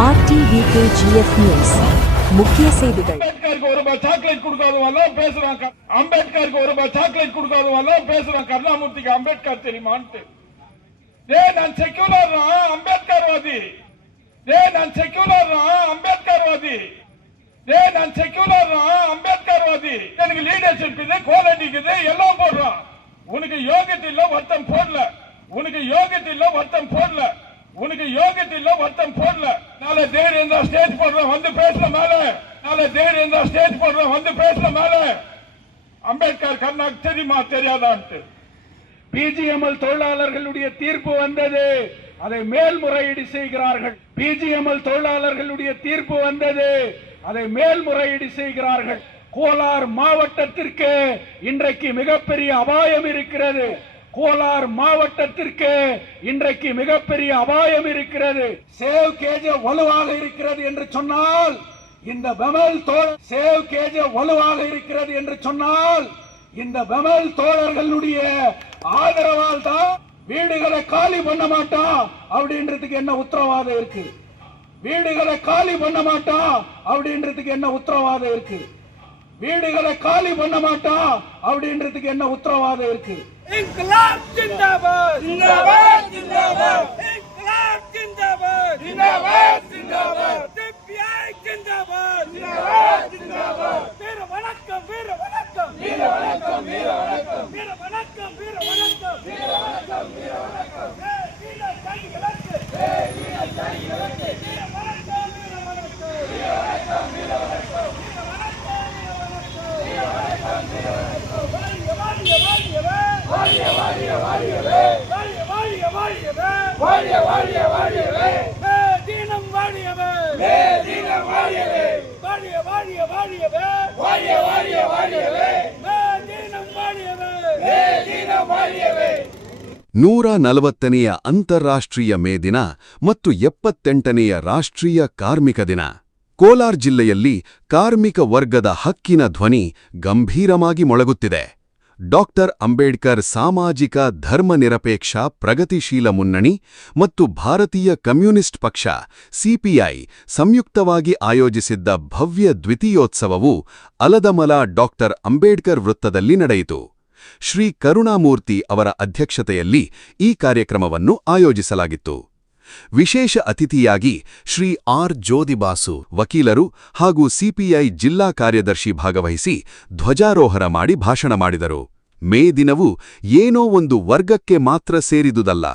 RTVKGF News முக்கிய செய்திகள். அம்பேத்கருக்கு ஒரு ரூபாய் சாக்லேட் கொடுக்காதவெல்லாம் பேசுறாங்க. அம்பேத்கருக்கு ஒரு ரூபாய் சாக்லேட் கொடுக்காதவெல்லாம் பேசுறாங்க. கருணாமூர்த்திக்கு அம்பேத்கர் தெரியுமான்ட்டு. நான் செக்யூலர் அம்பேத்கர்வாதி. நான் செக்யூலர் அம்பேத்கர்வாதி. நான் செக்யூலர் அம்பேத்கர்வாதி. எனக்கு லீடர்ஷிப் இது, குவாலிட்டி இது, எல்லாம் போடுறான். உனக்கு யோகியத்தை இல்ல, வருத்தம் போடல. உனக்கு யோகியத்தை இல்ல, வருத்தம் போடல. உனக்கு யோகியத்தை இல்ல, வருத்தம் போடல. நாளை தைரியம் இருந்தா ஸ்டேஜ் போடுற வந்து பேசல மேல. நாளை தைரியம் இருந்தா ஸ்டேஜ் போடுற வந்து பேசல மேல. அம்பேத்கர் கர்நாக்கு தெரியுமா தெரியாதான்ட்டு. பிஜிஎம்எல் தொழிலாளர்களுடைய தீர்ப்பு வந்தது, அதை மேல்முறையீடு செய்கிறார்கள். பிஜிஎம்எல் தொழிலாளர்களுடைய தீர்ப்பு வந்தது, அதை மேல்முறையீடு செய்கிறார்கள். கோலார் மாவட்டத்திற்கு இன்றைக்கு மிகப்பெரிய அபாயம் இருக்கிறது. கோலார் மாவட்டத்திற்கு இன்றைக்கு மிகப்பெரிய அபாயம் இருக்கிறது. சேவ் கேஜ வலுவாக இருக்கிறது என்று சொன்னால் இந்த பெமல் சேவ் கேஜ வலுவாக இருக்கிறது என்று சொன்னால் இந்த பெமல் தோழர்களுடைய ஆதரவால் தான் வீடுகளை காலி பண்ண மாட்டோம் அப்படின்றதுக்கு என்ன உத்தரவாதம் இருக்கு? வீடுகளை காலி பண்ண மாட்டோம் அப்படின்றதுக்கு என்ன உத்தரவாதம் இருக்கு? வீடுகளை காலி பண்ண மாட்டோம் அப்படின்றதுக்கு என்ன உத்தரவாதம் இருக்கு? இன்கிலாப் ஜிந்தாபாத் ஜிந்தாபாத் ஜிந்தாபாத் இன்கிலாப் ஜிந்தாபாத் ஜிந்தாபாத் ஜிந்தாபாத் டிபிஐ ஜிந்தாபாத் ஜிந்தாபாத் ஜிந்தாபாத் வீர வணக்கம் வீர வணக்கம் வீர வணக்கம் வீர வணக்கம் வீர வணக்கம் வீர வணக்கம் வீர வணக்கம் வீர வணக்கம் வீர தைகளுக்கு வீர தைகளுக்கு வீர வணக்கம் வீர வணக்கம் வீர வணக்கம் வீர வணக்கம் வீர வணக்கம் வீர வணக்கம் வீர வணக்கம் வாழிய வாழிய வாழியவே வாழிய வாழிய வாழியவே வாழிய வாழிய வாழியவே தீனம் வாழியவே தீனம் வாழியவே வாழிய வாழிய வாழியவே வாழிய வாழிய வாழியவே தீனம் வாழியவே தீனம் வாழியவே. 140ನೇ ಅಂತಾರಾಷ್ಟ್ರೀಯ ಮೇ ದಿನ ಮತ್ತು 78ನೇ ರಾಷ್ಟ್ರೀಯ ಕಾರ್ಮಿಕ ದಿನ. ಕೋಲಾರ ಜಿಲ್ಲೆಯಲ್ಲಿ ಕಾರ್ಮಿಕ ವರ್ಗದ ಹಕ್ಕಿನ ಧ್ವನಿ ಗಂಭೀರವಾಗಿ ಮೊಳಗುತ್ತಿದೆ. ಡಾಕ್ಟರ್ ಅಂಬೇಡ್ಕರ್ ಸಾಮಾಜಿಕ ಧರ್ಮನಿರಪೇಕ್ಷ ಪ್ರಗತಿಶೀಲ ಮುನ್ನಣಿ ಮತ್ತು ಭಾರತೀಯ ಕಮ್ಯುನಿಸ್ಟ್ ಪಕ್ಷ ಸಿಪಿಐ ಸಂಯುಕ್ತವಾಗಿ ಆಯೋಜಿಸಿದ್ದ ಭವ್ಯ ದ್ವಿತೀಯೋತ್ಸವವು ಅಲದಮಲ ಡಾಕ್ಟರ್ ಅಂಬೇಡ್ಕರ್ ವೃತ್ತದಲ್ಲಿ ನಡೆಯಿತು. ಶ್ರೀ ಕರುಣಾಮೂರ್ತಿ ಅವರ ಅಧ್ಯಕ್ಷತೆಯಲ್ಲಿ ಈ ಕಾರ್ಯಕ್ರಮವನ್ನು ಆಯೋಜಿಸಲಾಗಿತ್ತು. ವಿಶೇಷ ಅತಿಥಿಯಾಗಿ ಶ್ರೀ ಆರ್ ಜ್ಯೋತಿಬಾಸು ವಕೀಲರು ಹಾಗೂ ಸಿಪಿಐ ಜಿಲ್ಲಾ ಕಾರ್ಯದರ್ಶಿ ಭಾಗವಹಿಸಿ ಧ್ವಜಾರೋಹಣ ಮಾಡಿ ಭಾಷಣ ಮಾಡಿದರು. ಮೇ ದಿನವು ಏನೋ ಒಂದು ವರ್ಗಕ್ಕೆ ಮಾತ್ರ ಸೇರಿದುದಲ್ಲ,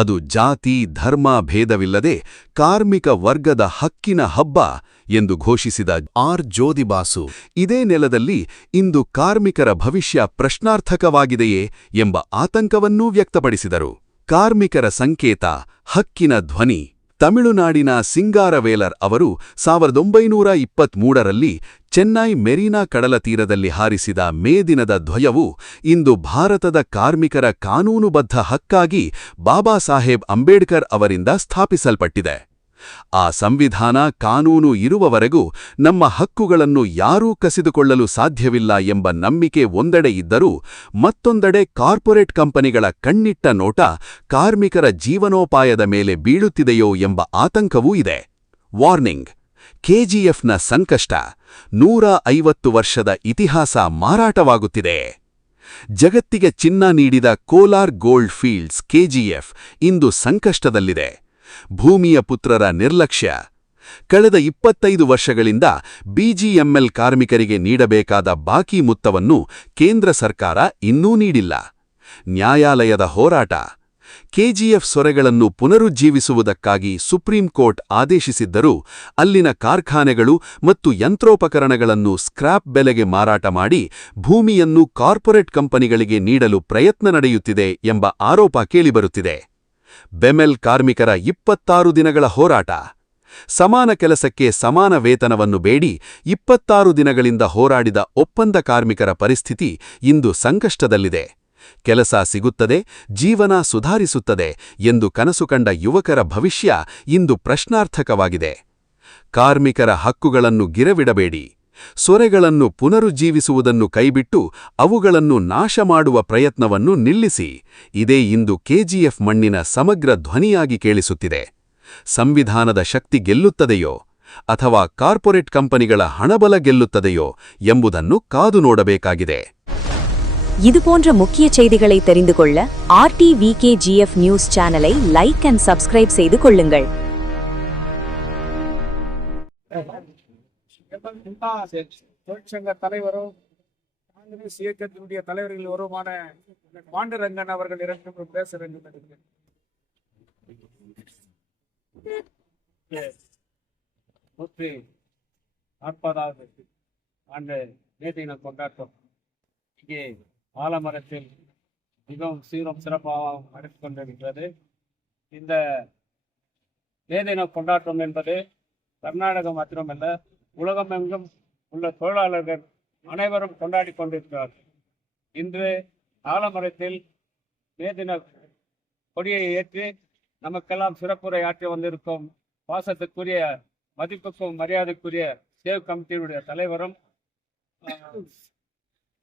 ಅದು ಜಾತಿ ಧರ್ಮ ಭೇದವಿಲ್ಲದೆ ಕಾರ್ಮಿಕ ವರ್ಗದ ಹಕ್ಕಿನ ಹಬ್ಬ ಎಂದು ಘೋಷಿಸಿದ ಆರ್ ಜ್ಯೋತಿಬಾಸು ಇದೇ ನೆಲದಲ್ಲಿ ಇಂದು ಕಾರ್ಮಿಕರ ಭವಿಷ್ಯ ಪ್ರಶ್ನಾರ್ಥಕವಾಗಿದೆಯೇ ಎಂಬ ಆತಂಕವನ್ನೂ ವ್ಯಕ್ತಪಡಿಸಿದರು. ಕಾರ್ಮಿಕರ ಸಂಕೇತ ಹಕ್ಕಿನ ಧ್ವನಿ. ತಮಿಳುನಾಡಿನ ಸಿಂಗಾರವೇಲರ್ ಅವರು 1923ರಲ್ಲಿ ಚೆನ್ನೈ ಮೆರೀನಾ ಕಡಲ ತೀರದಲ್ಲಿ ಹಾರಿಸಿದ ಮೇ ದಿನದ ಧ್ವಜವು ಇಂದು ಭಾರತದ ಕಾರ್ಮಿಕರ ಕಾನೂನುಬದ್ಧ ಹಕ್ಕಾಗಿ ಬಾಬಾ ಸಾಹೇಬ್ ಅಂಬೇಡ್ಕರ್ ಅವರಿಂದ ಸ್ಥಾಪಿಸಲ್ಪಟ್ಟಿದೆ. ಆ ಸಂವಿಧಾನ ಕಾನೂನು ಇರುವವರೆಗೂ ನಮ್ಮ ಹಕ್ಕುಗಳನ್ನು ಯಾರೂ ಕಸಿದುಕೊಳ್ಳಲು ಸಾಧ್ಯವಿಲ್ಲ ಎಂಬ ನಂಬಿಕೆ ಒಂದೆಡೆ ಇದ್ದರೂ ಮತ್ತೊಂದೆಡೆ ಕಾರ್ಪೊರೇಟ್ ಕಂಪನಿಗಳ ಕಣ್ಣಿಟ್ಟ ನೋಟ ಕಾರ್ಮಿಕರ ಜೀವನೋಪಾಯದ ಮೇಲೆ ಬೀಳುತ್ತಿದೆಯೋ ಎಂಬ ಆತಂಕವೂ ಇದೆ. ವಾರ್ನಿಂಗ್: ಕೆಜಿಎಫ್ನ ಸಂಕಷ್ಟ. 150 ವರ್ಷದ ಇತಿಹಾಸ ಮಾರಾಟವಾಗುತ್ತಿದೆ. ಜಗತ್ತಿಗೆ ಚಿನ್ನ ನೀಡಿದ ಕೋಲಾರ್ ಗೋಲ್ಡ್ ಫೀಲ್ಡ್ಸ್ ಕೆಜಿಎಫ್ ಇಂದು ಸಂಕಷ್ಟದಲ್ಲಿದೆ. ಭೂಮಿಯ ಪುತ್ರರ ನಿರ್ಲಕ್ಷ್ಯ. ಕಳೆದ 25 ವರ್ಷಗಳಿಂದ ಬಿಜಿಎಂಎಲ್ ಕಾರ್ಮಿಕರಿಗೆ ನೀಡಬೇಕಾದ ಬಾಕಿ ಮೊತ್ತವನ್ನು ಕೇಂದ್ರ ಸರ್ಕಾರ ಇನ್ನೂ ನೀಡಿಲ್ಲ. ನ್ಯಾಯಾಲಯದ ಹೋರಾಟ. ಕೆಜಿಎಫ್ ಸೊರೆಗಳನ್ನು ಪುನರುಜ್ಜೀವಿಸುವುದಕ್ಕಾಗಿ ಸುಪ್ರೀಂ ಕೋರ್ಟ್ ಆದೇಶಿಸಿದ್ದರೂ ಅಲ್ಲಿನ ಕಾರ್ಖಾನೆಗಳು ಮತ್ತು ಯಂತ್ರೋಪಕರಣಗಳನ್ನು ಸ್ಕ್ರಾಪ್ ಬೆಲೆಗೆ ಮಾರಾಟ ಮಾಡಿ ಭೂಮಿಯನ್ನು ಕಾರ್ಪೊರೇಟ್ ಕಂಪನಿಗಳಿಗೆ ನೀಡಲು ಪ್ರಯತ್ನ ನಡೆಯುತ್ತಿದೆ ಎಂಬ ಆರೋಪ ಕೇಳಿಬರುತ್ತಿದೆ. ಬೆಮೆಲ್ ಕಾರ್ಮಿಕರ 26 ದಿನಗಳ ಹೋರಾಟ. ಸಮಾನ ಕೆಲಸಕ್ಕೆ ಸಮಾನ ವೇತನವನ್ನು ಬೇಡಿ 26 ದಿನಗಳಿಂದ ಹೋರಾಡಿದ ಒಪ್ಪಂದ ಕಾರ್ಮಿಕರ ಪರಿಸ್ಥಿತಿ ಇಂದು ಸಂಕಷ್ಟದಲ್ಲಿದೆ. ಕೆಲಸ ಸಿಗುತ್ತದೆ, ಜೀವನ ಸುಧಾರಿಸುತ್ತದೆ ಎಂದು ಕನಸು ಕಂಡ ಯುವಕರ ಭವಿಷ್ಯ ಇಂದು ಪ್ರಶ್ನಾರ್ಥಕವಾಗಿದೆ. ಕಾರ್ಮಿಕರ ಹಕ್ಕುಗಳನ್ನು ಗಿರವಿಡಬೇಡಿ. ಸೊರೆಗಳನ್ನು ಪುನರುಜ್ಜೀವಿಸುವುದನ್ನು ಕೈಬಿಟ್ಟು ಅವುಗಳನ್ನು ನಾಶ ಮಾಡುವ ಪ್ರಯತ್ನವನ್ನು ನಿಲ್ಲಿಸಿ. ಇದೇ ಇಂದು ಕೆಜಿಎಫ್ ಮಣ್ಣಿನ ಸಮಗ್ರ ಧ್ವನಿಯಾಗಿ ಕೇಳಿಸುತ್ತಿದೆ. ಸಂವಿಧಾನದ ಶಕ್ತಿ ಗೆಲ್ಲುತ್ತದೆಯೋ ಅಥವಾ ಕಾರ್ಪೊರೇಟ್ ಕಂಪನಿಗಳ ಹಣಬಲ ಗೆಲ್ಲುತ್ತದೆಯೋ ಎಂಬುದನ್ನು ಕಾದು ನೋಡಬೇಕಾಗಿದೆ. இதுபோன்ற முக்கிய செய்திகளை தெரிந்து கொள்ள RTVKGF நியூஸ் சேனலை லைக் அண்ட் சப்ஸ்கிரைப் செய்து கொள்ளுங்கள். தொழிற்சங்க தலைவரும் காங்கிரஸ் இயக்கத்தினுடைய தலைவர்கள் ஒருவருமான பாண்டுரங்கன் அவர்கள் இரண்டும் பேசுகிறார்கள். நூற்றி 40வது ஆண்டு மே தின கொண்டாட்டம் இங்கே ஆலமரத்தில் மிகவும் சீரும் சிறப்பாக நடத்தி கொண்டிருக்கிறது. இந்த மே தின கொண்டாட்டம் என்பது கர்நாடகம் மாத்திரமல்ல, உலகமெங்கும் உள்ள தொழிலாளர்கள் அனைவரும் கொண்டாடி கொண்டிருக்கிறார்கள். இன்று ஆலமரத்தில் மே தின கொடியை ஏற்றி நமக்கெல்லாம் சிறப்புரை ஆற்றி வந்திருக்கும் பாசத்துக்குரிய மதிப்புக்கும் மரியாதைக்குரிய சேவ் கமிட்டியினுடைய தலைவரும்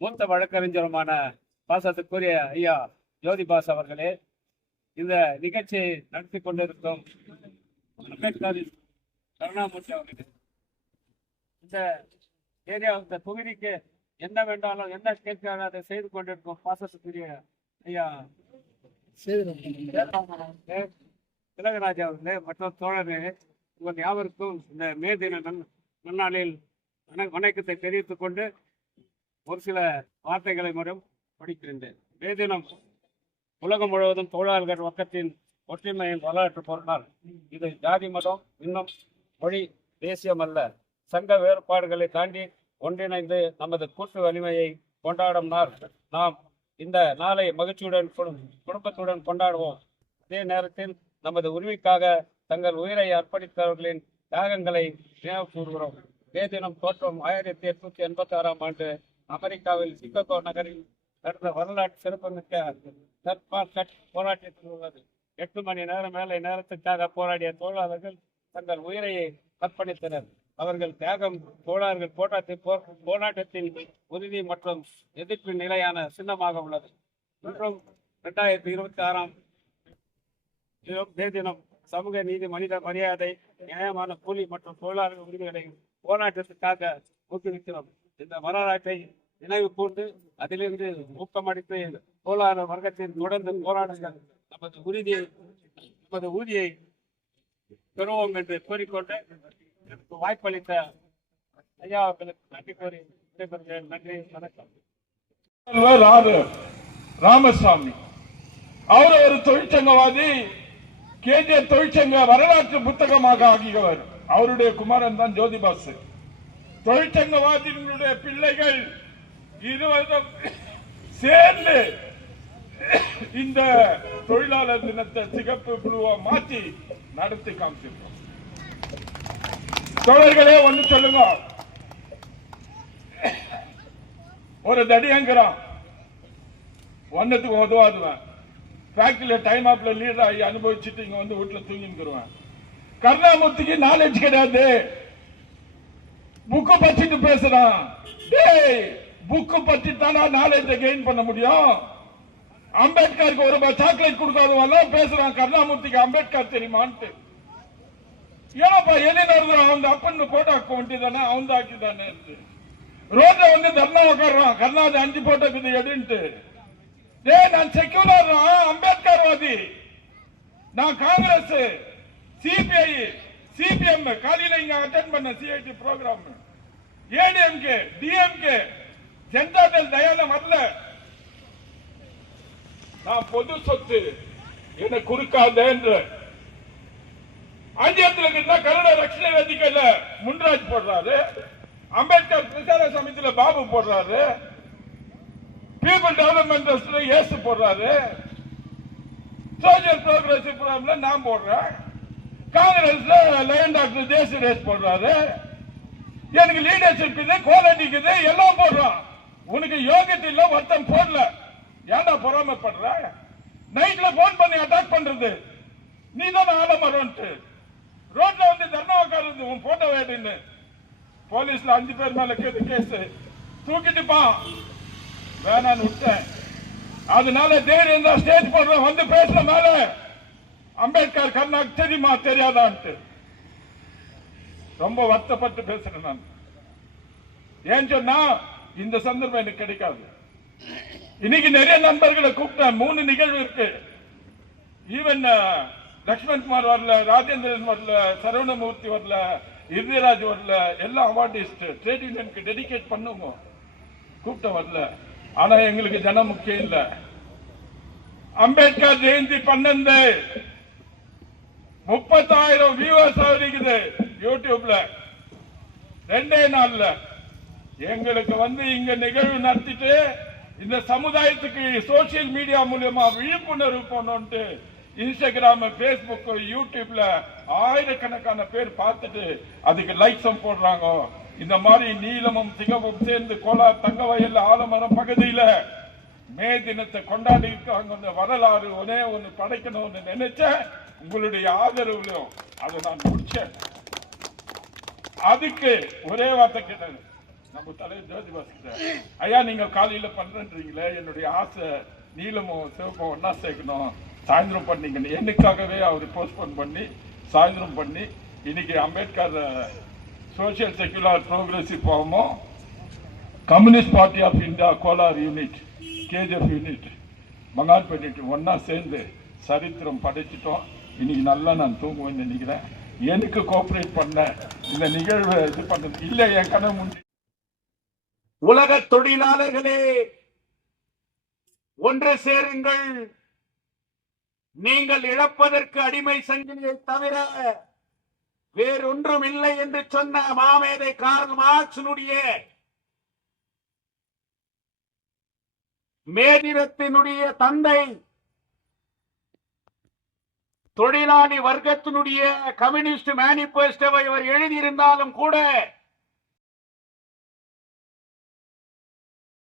மூத்த வழக்கறிஞருமான பாசத்துக்குரிய ஐயா ஜோதிபாஸ் அவர்களே, இந்த நிகழ்ச்சியை நடத்தி கொண்டிருக்கும் அம்பேத்கர் கருணாமூர்த்தி அவர்களே, இந்த ஏரியா இந்த தொகுதிக்கு என்ன வேண்டாலும் என்ன கேட்கிறாரோ அதை செய்து கொண்டிருக்கும் பாசத்துக்குரிய ஐயா திலகராஜ் அவர்களே மற்றும் தோழர்களே, உங்கள் யாவருக்கும் இந்த மே தின நன்னாளில் வணக்கத்தை தெரிவித்துக் கொண்டு ஒரு சில வார்த்தைகளை மட்டும் படிக்கின்றேன். மே தினம் உலகம் முழுவதும் தொழிலாளர்கள் வர்க்கத்தின் ஒற்றுமையின் வரலாற்று பொருளால் இது ஜாதி மதம் இன்னும் மொழி தேசியம் அல்ல, சங்க வேறுபாடுகளை தாண்டி ஒன்றிணைந்து நமது கூட்டு வலிமையை கொண்டாடும் நாள். நாம் இந்த நாளை மகிழ்ச்சியுடன் குடும்பத்துடன் கொண்டாடுவோம். அதே நேரத்தில் நமது உரிமைக்காக தங்கள் உயிரை அர்ப்பணித்தவர்களின் தியாகங்களை நினைவு கூறுகிறோம். மே தினம் தோற்றம் 1886ஆம் ஆண்டு அமெரிக்காவில் சிகாகோ நகரில் நடந்த வரலாற்று சிறப்புமிக்க போராட்டத்தில் உள்ளது. 8 மணி நேரம் வேலை நேரத்துக்காக போராடிய தொழிலாளர்கள் தங்கள் உயிரை அர்ப்பணித்தனர். அவர்கள் தியாகம் தொழிலாளர்கள் போராட்டத்தின் உறுதி மற்றும் எதிர்ப்பின் நிலையான சின்னமாக உள்ளது. இன்றும் 2026ஆம் மே தினம் சமூக நீதி, மனித மரியாதை, நியாயமான கூலி மற்றும் தொழிலாளர்கள் உரிமைகளை போராட்டத்துக்காக ஊக்குவிக்கிறோம். இந்த வரலாற்றை நினைவு கூர்ந்து அதிலிருந்து ஊக்கமளித்து தொழிலாளர் வர்க்கத்தின் தொடர்ந்து போராடுங்கள். நமது ஊதியை பெறுவோம் என்று கூறிக்கொண்டு எனக்கு வாய்ப்பளித்த ஐயா அவர்களுக்கு நன்றி கூறி விடைபெறுகிறேன். நன்றி, வணக்கம். ராமசாமி அவர் ஒரு தொழிற்சங்கவாதி, கேஜிஎஃப் தொழிற்சங்க வரலாற்று புத்தகமாக ஆகியவர். அவருடைய குமாரன் தான் ஜோதிபாஸ். தொழிற்சங்கவாதிகளுடைய பிள்ளைகள் 20 சேர்ந்து இந்த தொழிலாளர் தினத்தை சிகப்பு புழுவா மாற்றி நடத்தி காமிச்சிருக்கோம். தோழர்களே, ஒண்ணு சொல்லுங்க, ஒரு தடியங்கிறான் ஒன்னத்துக்கு உதவாதுவேன், ஃபேக்டரியில டைம் ஆப்ல லீடர் ஆகி அனுபவிச்சுட்டு இங்க வந்து வீட்டுல தூங்கிருவேன். கருணாமூர்த்திக்கு நாலேஜ் கிடையாது, புக்கு பற்றிட்டு பேசுறான். புக்கு பற்றி தானா நாலேஜ் கெயின் பண்ண முடியும்? அம்பேத்கருக்கு ₹1 சாக்லேட் கொடுக்காதவெல்லாம் பேசுறான் கருணாமூர்த்திக்கு அம்பேத்கர் தெரியுமான்ட்டு. ஏன்னாப்பா எலினர் அவன் அப்பன்னு போட்டோ ஆக்க வேண்டியதானே, அவன் ஆக்கி தானே. ரோட்ல வந்து தர்ணா உட்காடுறான், கருணாநிதி 5 போட்டோ இருக்குது எடுன்ட்டு. நான் செக்யூலர், அம்பேத்கர்வாதி, நான் காங்கிரஸ், சிபிஐ, சிபிஎம் காலையில இங்க அட்டென்ட் பண்ண சிஐடி ப்ரோக்ராம், ஏடிஎம்கே, டிஎம்கே, ஜனதாதள் தயானம் வரல. நான் பொது சொத்து என்ன குறுக்காத என்று அஞ்சியத்துல கருண ரட்சணை வேதிக்கையில முன்ராஜ் போடுறாரு, அம்பேத்கர் பிரச்சார சமிதியில பாபு போடுறாரு, பீப்புள் டெவலப்மெண்ட் ட்ரஸ்ட்ல ஏசு போடுறாரு, சோசியல் ப்ரோக்ரசிவ் ப்ரோக்ராம்ல நான் போடுறேன், காங்கிரஸ்ல லயன் டாக்டர் தேச ரேஸ் போடுறாரு, எனக்கு லீடர்ஷிப் இது, குவாலிட்டி இது, எல்லாம் போடுறான். உனக்கு யோகியத்தை இல்ல, ஒருத்தன் போடல, ஏன்டா பொறாமப்படுற? நைட்ல போன் பண்ணி அட்டாக் பண்றது நீ தான் ஆலமரம்ட்டு. ரோட்ல வந்து தர்ணா உட்காருது உன் போட்டோ வேடுன்னு. போலீஸ்ல 5 பேர் மேல கேஸ் தூக்கிட்டுப்பான், வேணான்னு விட்டேன். அதனால தைரியம் தான் ஸ்டேஜ் போடுற வந்து பேசுற மேல அம்பேத்கர் கர்நாக்கு தெரியுமா தெரியாதான்ட்டு ரொம்ப வருத்தப்பட்டு பேசுறேன் நான். ஏன் சொன்னா இந்த சந்தர்ப்பம் எனக்கு கிடைக்காது. இன்னைக்கு நிறைய நண்பர்களை கூப்பிட்டேன். 3 நிகழ்வு இருக்கு. ஈவன் லக்ஷ்மண்குமார் வரல, ராஜேந்திரன் வரல, சரவணமூர்த்தி வரல, இறுதிராஜ் வரல. எல்லாம் அவார்டிஸ்ட் ட்ரேட் யூனியனுக்கு டெடிகேட் பண்ணுவோம். கூப்பிட்ட வரல. ஆனா எங்களுக்கு ஜனம் முக்கியம் இல்ல. அம்பேத்கர் ஜெயந்தி 12 30,000 வியூவர்ஸ் ஆகுது யூடியூப்ல 2 நாள்ல. எங்களுக்கு இங்க நிகழ்வு நடத்திட்டு இந்த சமுதாயத்துக்கு சோசியல் மீடியா மூலமா விழிப்புணர்வு போனோம்ட்டு இன்ஸ்டாகிராம், பேஸ்புக், யூடியூப்ல ஆயிரக்கணக்கான பேர் பார்த்துட்டு அதுக்கு லைக்ஸும் போடுறாங்க. இந்த மாதிரி நீலமும் சிங்கமும் சேர்ந்து கோலார் தங்கவயல் ஆலமரம் பகுதியில மே தினத்தை கொண்டாடி இருக்காங்க. வரலாறு ஒன்னு படைக்கணும்னு நினைச்ச உங்களுடைய ஆதரவுலையும் அதை நான் முடிச்சேன். அதுக்கு ஒரே வார்த்தை கேட்டது நம்ம தலைவர் ஜோதிபாஸ் கிட்ட, ஐயா நீங்க காலையில பண்றீங்களே, என்னுடைய ஆசை நீலமும் சிவப்பும் ஒன்னா சேர்க்கணும், சாயந்தரம் பண்ணீங்கன்னு. என்னைக்காகவே அவர் போஸ்ட்போன் பண்ணி சாயந்தரம் பண்ணி இன்னைக்கு அம்பேத்கர் சோசியல் செக்யூலர் ப்ரோக்ரெசிவ் ஃபார்மும் communist party of India Kolar unit, KGF unit, மங்கான்பேட் யூனிட் ஒன்னா சேர்ந்து சரித்திரம் படைச்சிட்டோம். இன்னைக்கு நல்லா நான் தூங்குவேன்னு நினைக்கிறேன். எனக்கு கோஆபரேட் பண்ண இந்த நிகழ்வு இது பண்ணது இல்ல என் கனவு முன்னே. உலக தொழிலாளர்களே ஒன்று சேருங்கள். நீங்கள் இழப்பதற்கு அடிமை சங்கிலியை தவிர வேறொன்றும் இல்லை என்று சொன்ன மாமேதை கார்ல் மார்க்ஸினுடைய மேதினத்தினுடைய தந்தை, தொழிலாளி வர்க்கத்தினுடைய கம்யூனிஸ்ட் மேனிபெஸ்டோவை அவர் எழுதியிருந்தாலும் கூட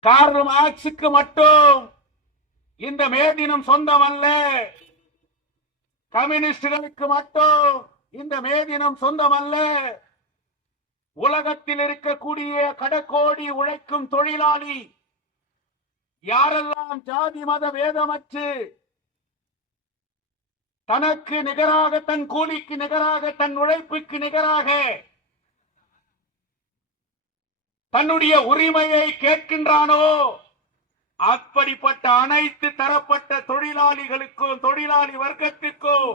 கார்ல் மார்க்ஸுக்கு மட்டும் இந்த மேதினம் சொந்தம் அல்ல. கம்யூனிஸ்டுகளுக்கு மட்டும் இந்த மேதினம் சொந்தம் அல்ல. உலகத்தில் இருக்கக்கூடிய கடக்கோடி உழைக்கும் தொழிலாளி யாரெல்லாம் ஜாதி மத வேதமற்று தனக்கு நிகராக, தன் கூலிக்கு நிகராக, தன் உழைப்புக்கு நிகராக தன்னுடைய உரிமையை கேட்கின்றானோ அப்படிப்பட்ட அனைத்து தரப்பட்ட தொழிலாளிகளுக்கும் தொழிலாளி வர்க்கத்திற்கும்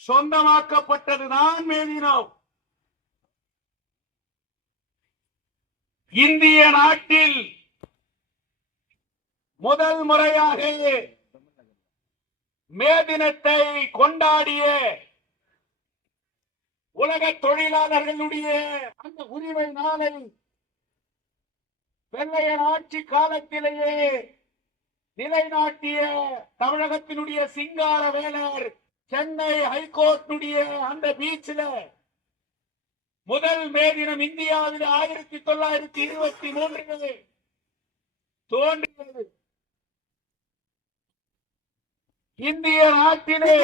சொந்தமாக்கப்பட்டதுதான் மேதினம். இந்திய நாட்டில் முதல் முறையாக மே தினத்தை கொண்டாடிய உலக தொழிலாளர்களுடைய அந்த உரிமை நாளை வெள்ளையர் ஆட்சி காலத்திலேயே நிலைநாட்டிய தமிழகத்தினுடைய சிங்கார வேலர் சென்னை ஹைகோர்ட்டுடைய அந்த பீச்சில் முதல் மே தினம் இந்தியாவில் 1923 தோன்றியது. இந்திய நாட்டிலே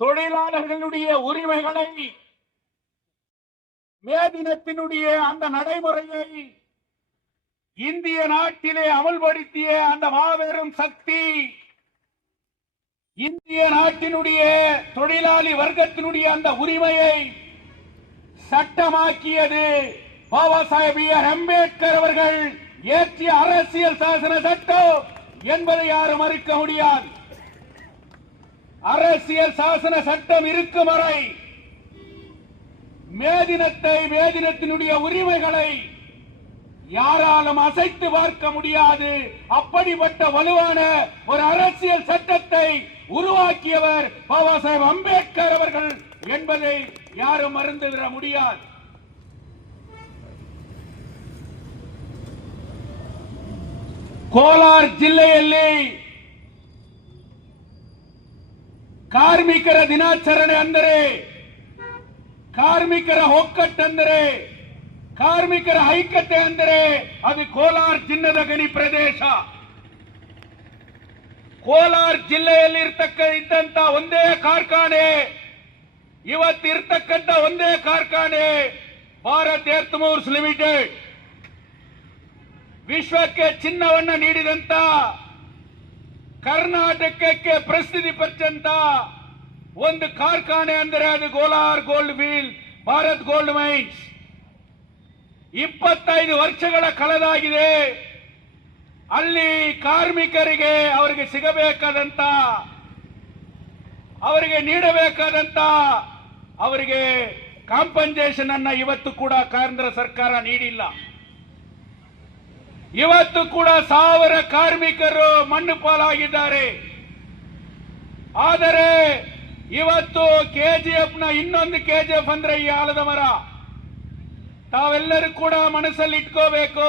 தொழிலாளர்களுடைய உரிமைகளை, மே தினத்தினுடைய அந்த நடைமுறையை இந்திய நாட்டிலே அமல்படுத்திய அந்த மாபெரும் சக்தி, இந்திய நாட்டினுடைய தொழிலாளி வர்க்கத்தினுடைய அந்த உரிமையை சட்டமாக்கியது பாபா சாஹேப் அம்பேத்கர் அவர்கள் இயற்றிய அரசியல் சாசன சட்டம் என்பதை யாரும் மறுக்க முடியாது. அரசியல் சாசன சட்டம் இருக்கும் வரை மேதினத்தினுடைய உரிமைகளை யாராலும் அசைத்து பார்க்க முடியாது. அப்படிப்பட்ட வலுவான ஒரு அரசியல் சட்டத்தை உருவாக்கியவர் பாபா சாஹேப் அம்பேத்கர் அவர்கள் என்பதை யாரும் மறந்துவிட முடியாது. ಕೋಲಾರ ಜಿಲ್ಲೆಯಲ್ಲಿ ಕಾರ್ಮಿಕರ ದಿನಾಚರಣೆ ಅಂದರೆ, ಕಾರ್ಮಿಕರ ಒಕ್ಕಟ್ಟಂದರೆ, ಕಾರ್ಮಿಕರ ಐಕ್ಯತೆ ಅಂದರೆ ಅದು ಕೋಲಾರ ಜಿಲ್ಲೆದ ಗಣಿ ಪ್ರದೇಶ. ಕೋಲಾರ ಜಿಲ್ಲೆಯಲ್ಲಿ ಇದ್ದಂತ ಒಂದೇ ಕಾರ್ಖಾನೆ, ಇವತ್ತಿರ್ತಕ್ಕಂಥ ಒಂದೇ ಕಾರ್ಖಾನೆ ಭಾರತ್ ಎರ್ತ್ಮೂವ್ಸ್ ಲಿಮಿಟೆಡ್. ವಿಶ್ವಕ್ಕೆ ಚಿನ್ನವನ್ನು ನೀಡಿದಂತ ಕರ್ನಾಟಕಕ್ಕೆ ಪ್ರಸಿದ್ಧಿ ಪರ್ಯಂತ ಒಂದು ಕಾರ್ಖಾನೆ ಅಂದರೆ ಅದು Kolar gold field, Bharat gold mains. 25 ವರ್ಷಗಳ ಕಳೆದಾಗಿದೆ. ಅಲ್ಲಿ ಕಾರ್ಮಿಕರಿಗೆ ಅವರಿಗೆ ಸಿಗಬೇಕಾದಂತ, ಅವರಿಗೆ ನೀಡಬೇಕಾದಂತ ಅವರಿಗೆ ಕಾಂಪನ್ಸೇಷನ್ ಅನ್ನ ಇವತ್ತು ಕೂಡ ಕೇಂದ್ರ ಸರ್ಕಾರ ನೀಡಿಲ್ಲ. ಇವತ್ತು ಕೂಡ 1000 ಕಾರ್ಮಿಕರು ಮಣ್ಣು ಪಾಲಾಗಿದ್ದಾರೆ. ಆದರೆ ಇವತ್ತು ಕೆಜಿಎಫ್ ನ ಇನ್ನೊಂದು ಕೆಜಿಎಫ್ ಅಂದ್ರೆ ಈ ಆಲದ ಮರ. ತಾವೆಲ್ಲರೂ ಕೂಡ ಮನಸ್ಸಲ್ಲಿ ಇಟ್ಕೋಬೇಕು.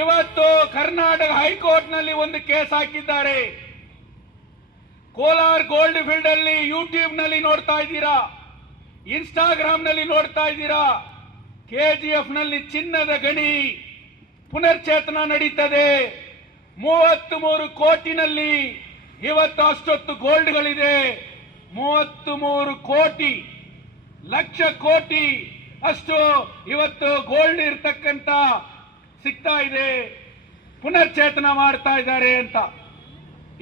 ಇವತ್ತು ಕರ್ನಾಟಕ ಹೈಕೋರ್ಟ್ ನಲ್ಲಿ ಒಂದು ಕೇಸ್ ಹಾಕಿದ್ದಾರೆ. ಕೋಲಾರ್ ಗೋಲ್ಡ್ ಫೀಲ್ಡ್ ಅಲ್ಲಿ ಯೂಟ್ಯೂಬ್ ನಲ್ಲಿ ನೋಡ್ತಾ ಇದ್ದೀರಾ, ಇನ್ಸ್ಟಾಗ್ರಾಮ್ ನಲ್ಲಿ ನೋಡ್ತಾ ಇದ್ದೀರಾ. ಕೆಜಿಎಫ್ ನಲ್ಲಿ ಚಿನ್ನದ ಗಣಿ ಪುನರ್ಚೇತನ ನಡೀತದೆ. 33 ಕೋಟಿನಲ್ಲಿ ಇವತ್ತು ಅಷ್ಟೊತ್ತು ಗೋಲ್ಡ್ಗಳಿದೆ. 33 ಕೋಟಿ ಲಕ್ಷ ಕೋಟಿ ಅಷ್ಟು ಇವತ್ತು ಗೋಲ್ಡ್ ಇರ್ತಕ್ಕಂತ ಸಿಗ್ತಾ ಇದೆ. ಪುನರ್ಚೇತನ ಮಾಡ್ತಾ ಇದ್ದಾರೆ ಅಂತ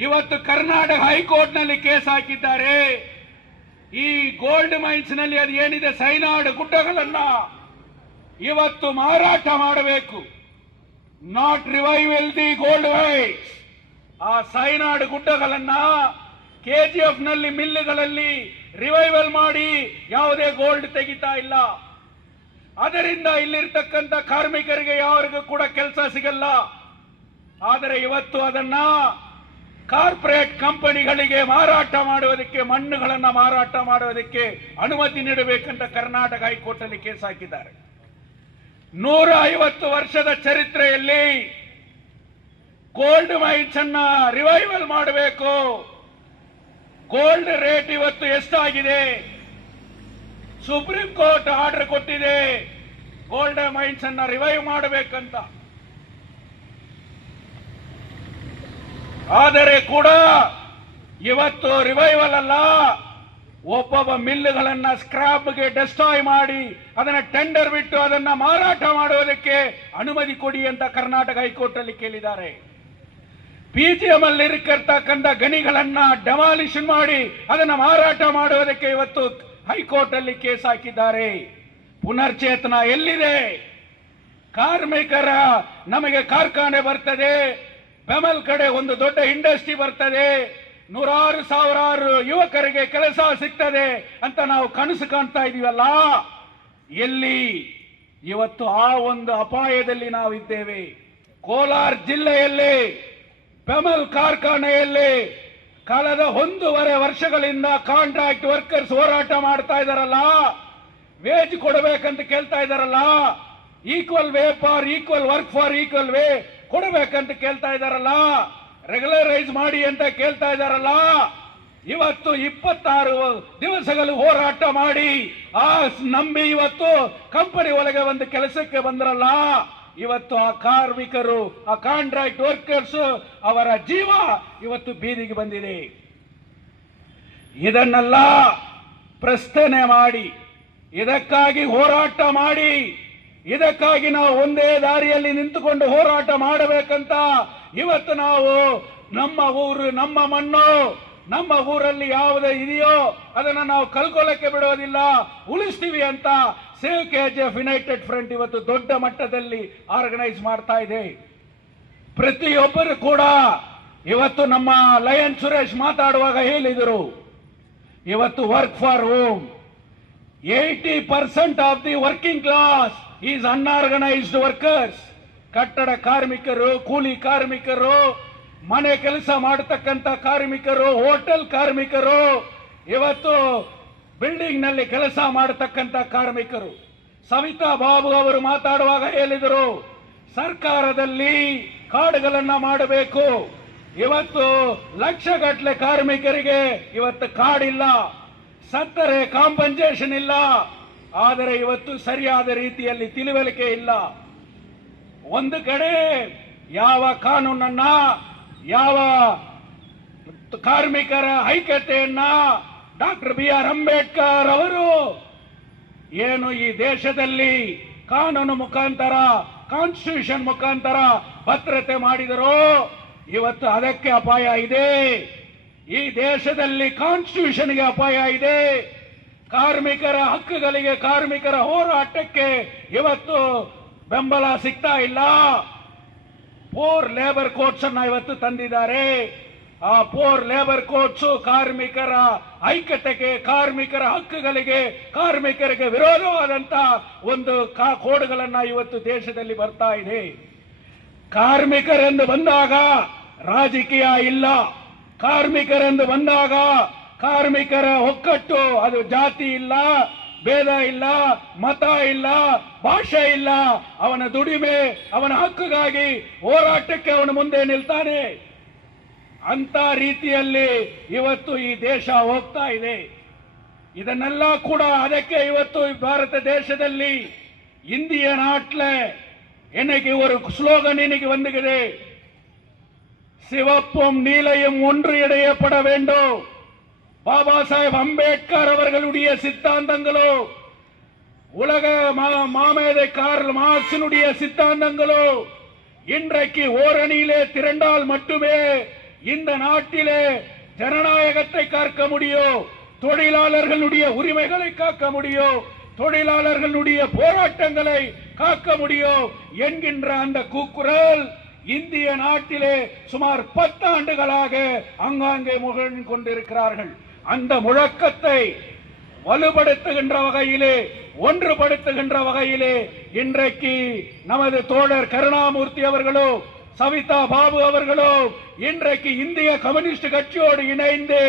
ಇವತ್ತು ಕರ್ನಾಟಕ ಹೈಕೋರ್ಟ್ ನಲ್ಲಿ ಕೇಸ್ ಹಾಕಿದ್ದಾರೆ. ಈ ಗೋಲ್ಡ್ ಮೈನ್ಸ್ ನಲ್ಲಿ ಅದು ಏನಿದೆ ಸೈನಾಡ್ ಗುಡ್ಡಗಳನ್ನ ಇವತ್ತು ಮಾರಾಟ ಮಾಡಬೇಕು. Not revival the gold mains. ಆ ಸೈನಾಡ್ ಗುಡ್ಡಗಳನ್ನ ಕೆಜಿಎಫ್ ನಲ್ಲಿ ಮಿಲ್ಗಳಲ್ಲಿ ರಿವೈವಲ್ ಮಾಡಿ ಯಾವುದೇ ಗೋಲ್ಡ್ ತೆಗಿತಾ ಇಲ್ಲ. ಅದರಿಂದ ಇಲ್ಲಿರ್ತಕ್ಕಂಥ ಕಾರ್ಮಿಕರಿಗೆ ಯಾರಿಗೂ ಕೂಡ ಕೆಲಸ ಸಿಗಲ್ಲ. ಆದರೆ ಇವತ್ತು ಅದನ್ನ ಕಾರ್ಪೊರೇಟ್ ಕಂಪನಿಗಳಿಗೆ ಮಾರಾಟ ಮಾಡುವುದಕ್ಕೆ, ಮಣ್ಣುಗಳನ್ನ ಮಾರಾಟ ಮಾಡುವುದಕ್ಕೆ ಅನುಮತಿ ನೀಡಬೇಕಂತ ಕರ್ನಾಟಕ ಹೈಕೋರ್ಟ್ ಅಲ್ಲಿ ಕೇಸ್ ಹಾಕಿದ್ದಾರೆ. 150 ವರ್ಷದ ಚರಿತ್ರೆಯಲ್ಲಿ ಗೋಲ್ಡ್ ಮೈನ್ಸ್ ಅನ್ನ ರಿವೈವಲ್ ಮಾಡಬೇಕು. ಗೋಲ್ಡ್ ರೇಟ್ ಇವತ್ತು ಎಷ್ಟಾಗಿದೆ? ಸುಪ್ರೀಂ ಕೋರ್ಟ್ ಆರ್ಡರ್ ಕೊಟ್ಟಿದೆ ಗೋಲ್ಡ್ ಮೈನ್ಸ್ ಅನ್ನ ರಿವೈವ್ ಮಾಡಬೇಕಂತ. ಆದರೆ ಕೂಡ ಇವತ್ತು ರಿವೈವಲ್ ಅಲ್ಲ, ಒಬ್ಬೊಬ್ಬ ಮಿಲ್ಗಳನ್ನ ಸ್ಕ್ರಾಪ್ಗೆ ಡೆಸ್ಟ್ರಾಯ್ ಮಾಡಿ ಅದನ್ನ ಟೆಂಡರ್ ಬಿಟ್ಟು ಅದನ್ನ ಮಾರಾಟ ಮಾಡುವುದಕ್ಕೆ ಅನುಮತಿ ಕೊಡಿ ಅಂತ ಕರ್ನಾಟಕ ಹೈಕೋರ್ಟ್ ಅಲ್ಲಿ ಕೇಳಿದ್ದಾರೆ. ಪಿಜಿಎಂ ಅಲ್ಲಿ ಇರತಕ್ಕಂಥ ಗಣಿಗಳನ್ನ ಡೆಮಾಲಿಷನ್ ಮಾಡಿ ಅದನ್ನ ಮಾರಾಟ ಮಾಡುವುದಕ್ಕೆ ಇವತ್ತು ಹೈಕೋರ್ಟ್ ಅಲ್ಲಿ ಕೇಸ್ ಹಾಕಿದ್ದಾರೆ. ಪುನರ್ಚೇತನ ಎಲ್ಲಿದೆ? ಕಾರ್ಮಿಕರ ನಮಗೆ ಕಾರ್ಖಾನೆ ಬರ್ತದೆ, ಬೆಮಲ್ ಕಡೆ ಒಂದು ದೊಡ್ಡ ಇಂಡಸ್ಟ್ರಿ ಬರ್ತದೆ, 100,000 ಯುವಕರಿಗೆ ಕೆಲಸ ಸಿಗ್ತದೆ ಅಂತ ನಾವು ಕನಸು ಕಾಣ್ತಾ ಇದೀವಲ್ಲ, ಎಲ್ಲಿ? ಇವತ್ತು ಆ ಒಂದು ಅಪಾಯದಲ್ಲಿ ನಾವು ಇದ್ದೇವೆ. ಕೋಲಾರ ಜಿಲ್ಲೆಯಲ್ಲಿ ಬೆಮಲ್ ಕಾರ್ಖಾನೆಯಲ್ಲಿ ಕಳೆದ 1.5 ವರ್ಷಗಳಿಂದ ಕಾಂಟ್ರಾಕ್ಟ್ ವರ್ಕರ್ಸ್ ಹೋರಾಟ ಮಾಡ್ತಾ ಇದಾರಲ್ಲ, ವೇಜ್ ಕೊಡಬೇಕಂತ ಕೇಳ್ತಾ ಇದಾರಲ್ಲ, equal way for equal work for equal way ಕೊಡಬೇಕಂತ ಕೇಳ್ತಾ ಇದಾರಲ್ಲ, ರೆಗ್ಯುಲರೈಸ್ ಮಾಡಿ ಅಂತ ಕೇಳ್ತಾ ಇದಾರಲ್ಲ. ಇವತ್ತು 26 ದಿವಸಗಳು ಹೋರಾಟ ಮಾಡಿ ಆ ನಂಬಿ ಇವತ್ತು ಕಂಪನಿ ಒಳಗೆ ಒಂದು ಕೆಲಸಕ್ಕೆ ಬಂದ್ರಲ್ಲ, ಇವತ್ತು ಆ ಕಾರ್ಮಿಕರು, ಆ ಕಾಂಟ್ರಾಕ್ಟ್ ವರ್ಕರ್ಸ್ ಅವರ ಜೀವ ಇವತ್ತು ಬೀದಿಗೆ ಬಂದಿದೆ. ಇದನ್ನೆಲ್ಲ ಪ್ರಶ್ನೆ ಮಾಡಿ, ಇದಕ್ಕಾಗಿ ಹೋರಾಟ ಮಾಡಿ, ಇದಕ್ಕಾಗಿ ನಾವು ಒಂದೇ ದಾರಿಯಲ್ಲಿ ನಿಂತುಕೊಂಡು ಹೋರಾಟ ಮಾಡಬೇಕಂತ ಇವತ್ತು ನಾವು ನಮ್ಮ ಊರು, ನಮ್ಮ ಮಣ್ಣು, ನಮ್ಮ ಊರಲ್ಲಿ ಯಾವುದೇ ಇದೆಯೋ ಅದನ್ನ ನಾವು ಕಲ್ಕೊಳ್ಳಕ್ಕೆ ಬಿಡೋದಿಲ್ಲ, ಉಳಿಸ್ತೀವಿ ಅಂತ ಸೇವ್ ಕೆಜಿಎಫ್ ಯುನೈಟೆಡ್ ಫ್ರಂಟ್ ಇವತ್ತು ದೊಡ್ಡ ಮಟ್ಟದಲ್ಲಿ ಆರ್ಗನೈಸ್ ಮಾಡ್ತಾ ಇದೆ. ಪ್ರತಿಯೊಬ್ಬರು ಕೂಡ ಇವತ್ತು ನಮ್ಮ ಲಯನ್ ಸುರೇಶ್ ಮಾತಾಡುವಾಗ ಹೇಳಿದರು, ಇವತ್ತು work for home 80% of the working class is unorganised workers. ಕಟ್ಟಡ ಕಾರ್ಮಿಕರು, ಕೂಲಿ ಕಾರ್ಮಿಕರು, ಮನೆ ಕೆಲಸ ಮಾಡತಕ್ಕಂತ ಕಾರ್ಮಿಕರು, ಹೋಟೆಲ್ ಕಾರ್ಮಿಕರು, ಇವತ್ತು ಬಿಲ್ಡಿಂಗ್ ನಲ್ಲಿ ಕೆಲಸ ಮಾಡತಕ್ಕಂತ ಕಾರ್ಮಿಕರು. ಸವಿತಾ ಬಾಬು ಅವರು ಮಾತಾಡುವಾಗ ಹೇಳಿದರು, ಸರ್ಕಾರದಲ್ಲಿ ಕಾರ್ಡ್ಗಳನ್ನ ಮಾಡಬೇಕು. ಇವತ್ತು ಲಕ್ಷಗಟ್ಟಲೆ ಕಾರ್ಮಿಕರಿಗೆ ಇವತ್ತು ಕಾರ್ಡ್ ಇಲ್ಲ, ಸತ್ತರೆ ಕಾಂಪನ್ಸೇಷನ್ ಇಲ್ಲ. ಆದರೆ ಇವತ್ತು ಸರಿಯಾದ ರೀತಿಯಲ್ಲಿ ತಿಳುವಳಿಕೆ ಇಲ್ಲ. ಒಂದು ಕಡೆ ಯಾವ ಕಾನೂನನ್ನ, ಯಾವ ಕಾರ್ಮಿಕರ ಐಕ್ಯತೆಯನ್ನ ಡಾಕ್ಟರ್ BR ಅಂಬೇಡ್ಕರ್ ಅವರು ಏನು ಈ ದೇಶದಲ್ಲಿ ಕಾನೂನು ಮುಖಾಂತರ, ಕಾನ್ಸ್ಟಿಟ್ಯೂಷನ್ ಮುಖಾಂತರ ಭದ್ರತೆ ಮಾಡಿದರೋ, ಇವತ್ತು ಅದಕ್ಕೆ ಅಪಾಯ ಇದೆ. ಈ ದೇಶದಲ್ಲಿ ಕಾನ್ಸ್ಟಿಟ್ಯೂಷನ್ಗೆ ಅಪಾಯ ಇದೆ. ಕಾರ್ಮಿಕರ ಹಕ್ಕುಗಳಿಗೆ, ಕಾರ್ಮಿಕರ ಹೋರಾಟಕ್ಕೆ ಇವತ್ತು ಬೆಂಬಲ ಸಿಗ್ತಾ ಇಲ್ಲ. 4 ಲೇಬರ್ ಕೋಡ್ಸ್ ಅನ್ನ ಇವತ್ತು ತಂದಿದ್ದಾರೆ. ಆ 4 ಲೇಬರ್ ಕೋಡ್ಸ್ ಕಾರ್ಮಿಕರ ಐಕ್ಯತೆಗೆ, ಕಾರ್ಮಿಕರ ಹಕ್ಕುಗಳಿಗೆ, ಕಾರ್ಮಿಕರಿಗೆ ವಿರೋಧವಾದಂತ ಒಂದು ಕೋಡ್ಗಳನ್ನ ಇವತ್ತು ದೇಶದಲ್ಲಿ ಬರ್ತಾ ಇದೆ. ಕಾರ್ಮಿಕರೆಂದು ಬಂದಾಗ ರಾಜಕೀಯ ಇಲ್ಲ. ಕಾರ್ಮಿಕರೆಂದು ಬಂದಾಗ ಕಾರ್ಮಿಕರ ಒಕ್ಕಟ್ಟು, ಅದು ಜಾತಿ ಇಲ್ಲ, ಭೇದ ಇಲ್ಲ, ಮತ ಇಲ್ಲ, ಭಾಷೆ ಇಲ್ಲ. ಅವನ ದುಡಿಮೆ, ಅವನ ಹಕ್ಕುಗಾಗಿ ಹೋರಾಟಕ್ಕೆ ಅವನು ಮುಂದೆ ನಿಲ್ತಾನೆ. ಅಂತ ರೀತಿಯಲ್ಲಿ ಇವತ್ತು ಈ ದೇಶ ಹೋಗ್ತಾ ಇದೆ. ಇದನ್ನೆಲ್ಲ ಕೂಡ ಅದಕ್ಕೆ ಇವತ್ತು ಭಾರತ ದೇಶದಲ್ಲಿ இந்திய நாட்டில் இன்னைக்கு ஒரு ஸ்லோகன் இன்னைக்கு வந்துகுது. சிவப்பும் நீலையும் ஒன்று இடையப்பட வேண்டும். பாபா சாஹேப் அம்பேத்கர் அவர்களுடைய சித்தாந்தங்களோ, உலக மாமேதை கார்ல் மார்க்சினுடைய சித்தாந்தங்களோ இன்றைக்கு ஓரணியிலே திரண்டால் மட்டுமே இந்த நாட்டிலே ஜனநாயகத்தை காக்க முடியும், தொழிலாளர்களுடைய உரிமைகளை காக்க முடியும், தொழிலாளர்களுடைய போராட்டங்களை காக்க முடியும் என்கின்ற அந்த கூக்குரல் இந்திய நாட்டிலே சுமார் 10 ஆண்டுகளாக அங்காங்கே முழங்கிக் கொண்டிருக்கிறார்கள். அந்த முழக்கத்தை வலுப்படுத்துகின்ற வகையிலே, ஒன்றுபடுத்துகின்ற வகையிலே இன்றைக்கு நமது தோழர் கருணாமூர்த்தி அவர்களோ, சவிதா பாபு அவர்களோ இன்றைக்கு இந்திய கம்யூனிஸ்ட் கட்சியோடு இணைந்து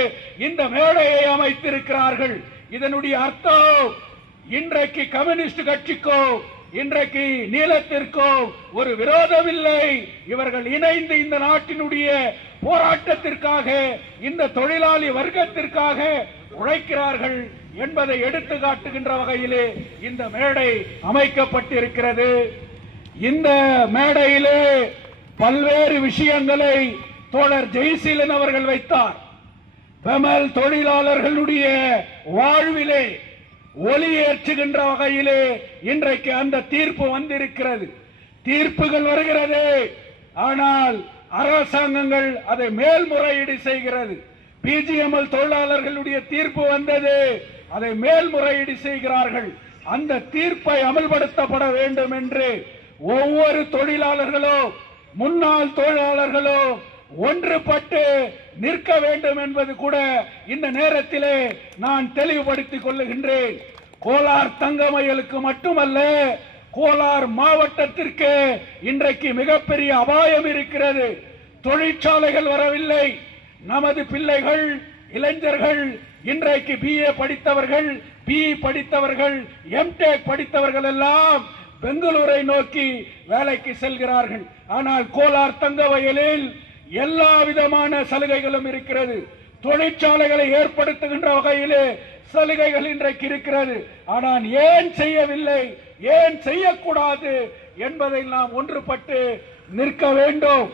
இந்த மேடையை அமைத்திருக்கிறார்கள். இதனுடைய அர்த்தம், இன்றைக்கு கம்யூனிஸ்ட் கட்சிக்கோ, இன்றைக்கு நீலத்திற்கோ ஒரு விரோதம் இல்லை. இவர்கள் இணைந்து இந்த நாட்டினுடைய போராட்டத்திற்காக, இந்த தொழிலாளி வர்க்கத்திற்காக உழைக்கிறார்கள் என்பதை எடுத்து காட்டுகின்ற வகையிலே இந்த மேடை அமைக்கப்பட்டிருக்கிறது. இந்த மேடையிலே பல்வேறு விஷயங்களை தோழர் ஜெயசீலன் அவர்கள் வைத்தார். பெமல் தொழிலாளர்களுடைய வாழ்விலே ஒளியேற்றுகின்ற வகையிலே இன்றைக்கு அந்த தீர்ப்பு வந்திருக்கிறது. தீர்ப்புகள் வருகிறது, ஆனால் அரசாங்கங்கள் அதை மேல்முறையீடு செய்கிறது. பிஜிஎம்எல் தொழிலாளர்களுடைய தீர்ப்பு வந்தது, அதை மேல்முறையீடு செய்கிறார்கள். அந்த தீர்ப்பை அமல்படுத்தப்பட வேண்டும் என்று ஒவ்வொரு தொழிலாளர்களோ, முன்னாள் தொழிலாளர்களோ ஒன்றுபட்டு நிற்க வேண்டும் என்பது கூட இந்த நேரத்திலே நான் தெளிவுபடுத்திக் கொள்ளுகின்றேன். கோலார் தங்கமயிலுக்கு மட்டுமல்ல, கோலார் மாவட்டத்திற்கு இன்றைக்கு மிகப்பெரிய அபாயம் இருக்கிறது. தொழிற்சாலைகள் வரவில்லை. நமது பிள்ளைகள், இளைஞர்கள் இன்றைக்கு பிஏ படித்தவர்கள், பிஇ படித்தவர்கள், எம்டெக் படித்தவர்கள் எல்லாம் பெங்களூரை நோக்கி வேலைக்கு செல்கிறார்கள். ஆனால் கோலார் தங்கவயலில் எல்லா விதமான சலுகைகளும் இருக்கிறது. தொழிற்சாலைகளை ஏற்படுத்துகின்ற வகையிலே சலுகைகள் இன்றைக்கு இருக்கிறது. ஆனால் ஏன் செய்யவில்லை, ஏன் செய்யக்கூடாது என்பதை நாம் ஒன்றுபட்டு நிற்க வேண்டும்.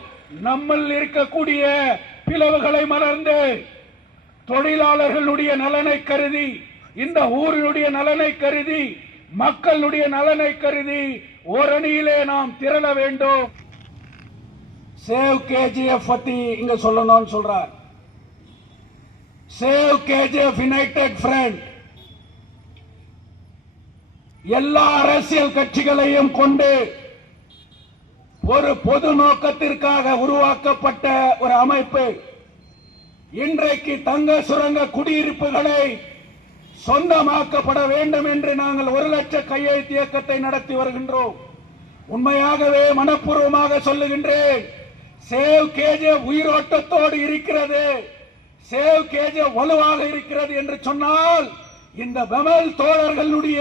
நம்மில் இருக்கக்கூடிய பிளவுகளை மறந்து தொழிலாளர்களுடைய நலனை கருதி, இந்த ஊரினுடைய நலனை கருதி, மக்களுடைய நலனை கருதி ஓரணியிலே நாம் திரள வேண்டும். சேவ் கேஜிஎஃப் பத்தி இங்க சொல்லணும்னு சொல்றார். சேவ் கேஜிஎஃப் யுனைடெட் ஃப்ரண்ட் எல்லா அரசியல் கட்சிகளையும் கொண்டு ஒரு பொது நோக்கத்திற்காக உருவாக்கப்பட்ட ஒரு அமைப்பு. இன்றைக்கு தங்க சுரங்க குடியிருப்புகளை சொந்தமாக்கப்பட வேண்டும் என்று நாங்கள் 1 லட்ச கையெழுத்து இயக்கத்தை நடத்தி வருகின்றோம். உண்மையாகவே மனப்பூர்வமாக சொல்லுகின்றேன், சேவ் கேஜிஎஃப் உயிரோட்டத்தோடு இருக்கிறது, சேவ் கேஜிஎஃப் வலுவாக இருக்கிறது என்று சொன்னால் இந்த பெமல் தோழர்களுடைய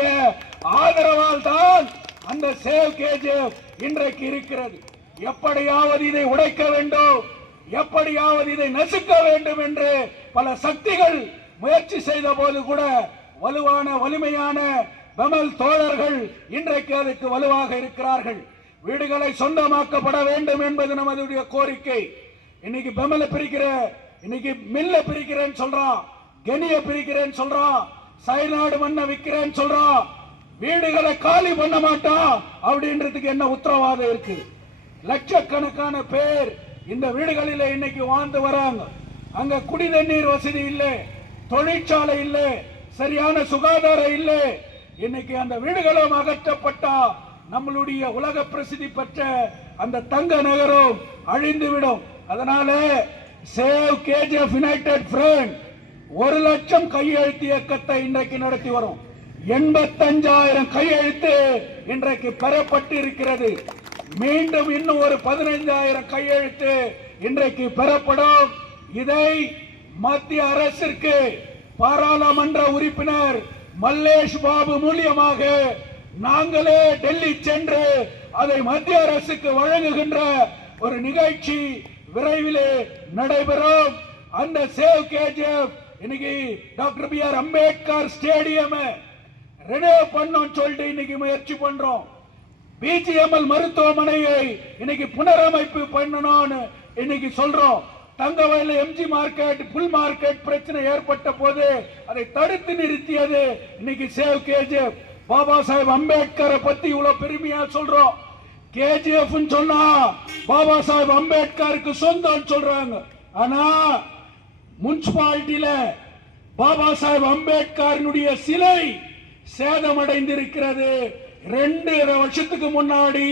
ஆதரவால் தான் அந்த சேவ் கேஜிஎஃப் இன்றைக்கு இருக்கிறது. எப்படியாவது இதை உடைக்க வேண்டும், எப்படியாவது இதை நசுக்க வேண்டும் என்று பல சக்திகள் முயற்சி செய்த போது கூட வலுவான, வலிமையான பெமல் தோழர்கள் இன்றைக்கு அதுக்கு வலுவாக இருக்கிறார்கள். வீடுகளை சொந்தமாக்கப்பட வேண்டும் என்பது நமது கோரிக்கை. இன்னைக்கு பெமல பிரிக்கிற, இன்னைக்கு மில்ல பிரிக்கிறேன்னு சொல்றான், கெனிய பிரிக்கிறேன்னு சொல்றான், சைநாடு மண்ணை விற்கிறேன்னு சொல்றான், வீடுகளை காலி பண்ண மாட்டான் அப்படின்றதுக்கு என்ன உத்தரவாதம் இருக்கு? லட்சக்கணக்கான பேர் இந்த வீடுகளில் இன்னைக்கு வாழ்ந்து வராங்க. அங்க குடி தண்ணீர் வசதி இல்லை, தொழிற்சாலை இல்லை, சரியான சுகாதாரம் இல்லை. இன்னைக்கு அந்த வீடுகளும் அகற்றப்பட்டா நம்மளுடைய உலக பிரசித்தி பெற்ற அந்த தங்க நகரம் அழிந்துவிடும். அதனால சேவ் கேஜிஎஃப் யுனைடெட் ஃப்ரண்ட் 1 லட்சம் கையெழுத்து இயக்கத்தை இன்றைக்கு நடத்தி வரும். 85,000 கையெழுத்து இன்றைக்கு பெறப்பட்டு இருக்கிறது. மீண்டும் இன்னும் ஒரு 15,000 கையெழுத்து இன்றைக்கு பெறப்படும். இதை மத்திய அரசிற்கு பாராளுமன்ற உறுப்பினர் மல்லேஷ் பாபு மூலியமாக நாங்களே டெல்லி சென்று அதை மத்திய அரசுக்கு வழங்குகின்ற ஒரு நிகழ்ச்சி விரைவிலே நடைபெறும். அந்த சேவ் கேஜிஎஃப் இன்னைக்கு டாக்டர் பி.ஆர். அம்பேத்கர் ஸ்டேடியம் ரெனோவ் பண்ணோம் சொல்லிட்டு இன்னைக்கு முயற்சி பண்றோம். பிஜிஎம்எல் மருத்துவமனையை இன்னைக்கு புனரமைப்பு பண்ணணும்னு இன்னைக்கு சொல்றோம். Thangavayal MG market, bull market பிரச்சனை ஏற்பட்ட போது அதை தடுத்து நிறுத்தியது இன்னைக்கு சேவ் கேஜிஎஃப். பாபா சாஹேப் அம்பேத்கரை பத்தி இவ்வளவு பெருமையா சொல்றோம். கேஜிஎஃப் சொன்னா பாபா சாஹேப் அம்பேத்கருக்கு சொந்தம் சொல்றாங்க. ஆனா முனிசிபாலிட்டியில பாபா சாஹேப் அம்பேத்கருடைய சிலை சேதமடைந்திருக்கிறது. 2 வருஷத்துக்கு முன்னாடி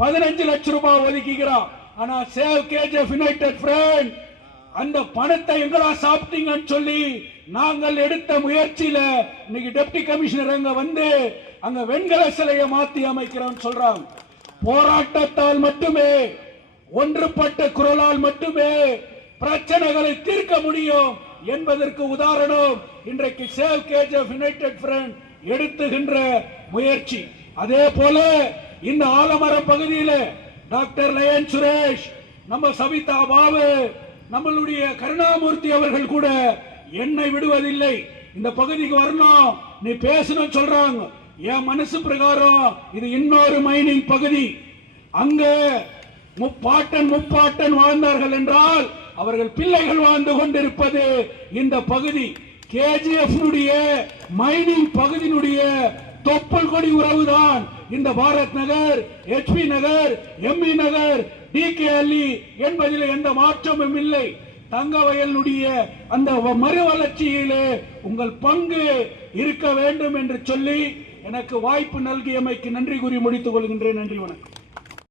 15 லட்சம் ரூபாய் ஒதுக்கிக்கிறான். ஆனா சேவ் கேஜிஎஃப் யுனைடெட் ஃப்ரண்ட் அந்த பணத்தை எங்களா சாப்பிட்டீங்கன்னு சொல்லி நாங்கள் எடுத்த முயற்சியில இன்னைக்கு டெப்டி கமிஷனர் அங்க வந்து அங்க வெண்கல சிலையை மாத்தி அமைக்கிறோம் சொல்றாங்க. போராட்டத்தால் மட்டுமே, ஒன்றுபட்ட குரலால் மட்டுமே பிரச்சனைகளை தீர்க்க முடியும் என்பதற்கு உதாரணம் இன்றைக்கு சேவ் கேஜிஎஃப் யுனைடெட் ஃப்ரண்ட் எடுத்துகின்ற முயற்சி. அதே போல இந்த ஆலமரம் பகுதியில் டாக்டர் லயன் சுரேஷ், நம்ம சவிதா பாபு, நம்மளுடைய கருணாமூர்த்தி அவர்கள் கூட என்னை விடுவதில்லை. இந்த பகுதிக்கு வரணும், நீ பேசணும் சொல்றாங்க. என் மனசு பிரகாரம் இது இன்னொரு மைனிங் பகுதி. அங்க முப்பாட்டன் வாழ்ந்தார்கள் என்றால் அவர்கள் பிள்ளைகள் வாழ்ந்து கொண்டிருப்பது இந்த பகுதி. கேஜிஎஃப் மைனிங் பகுதியினுடைய தொப்புள் கொடி உறவுதான் இந்த பாரத் நகர், HP நகர், ME நகர், DKLE என்பதில் எந்த மாற்றமும் இல்லை. தங்கவயலுடைய அந்த மறுவளர்ச்சியிலே உங்கள் பங்கு இருக்க வேண்டும் என்று சொல்லி எனக்கு வாய்ப்பு நல்கியமைக்கு நன்றி கூறி முடித்துக் கொள்கின்றேன். நன்றி, வணக்கம்.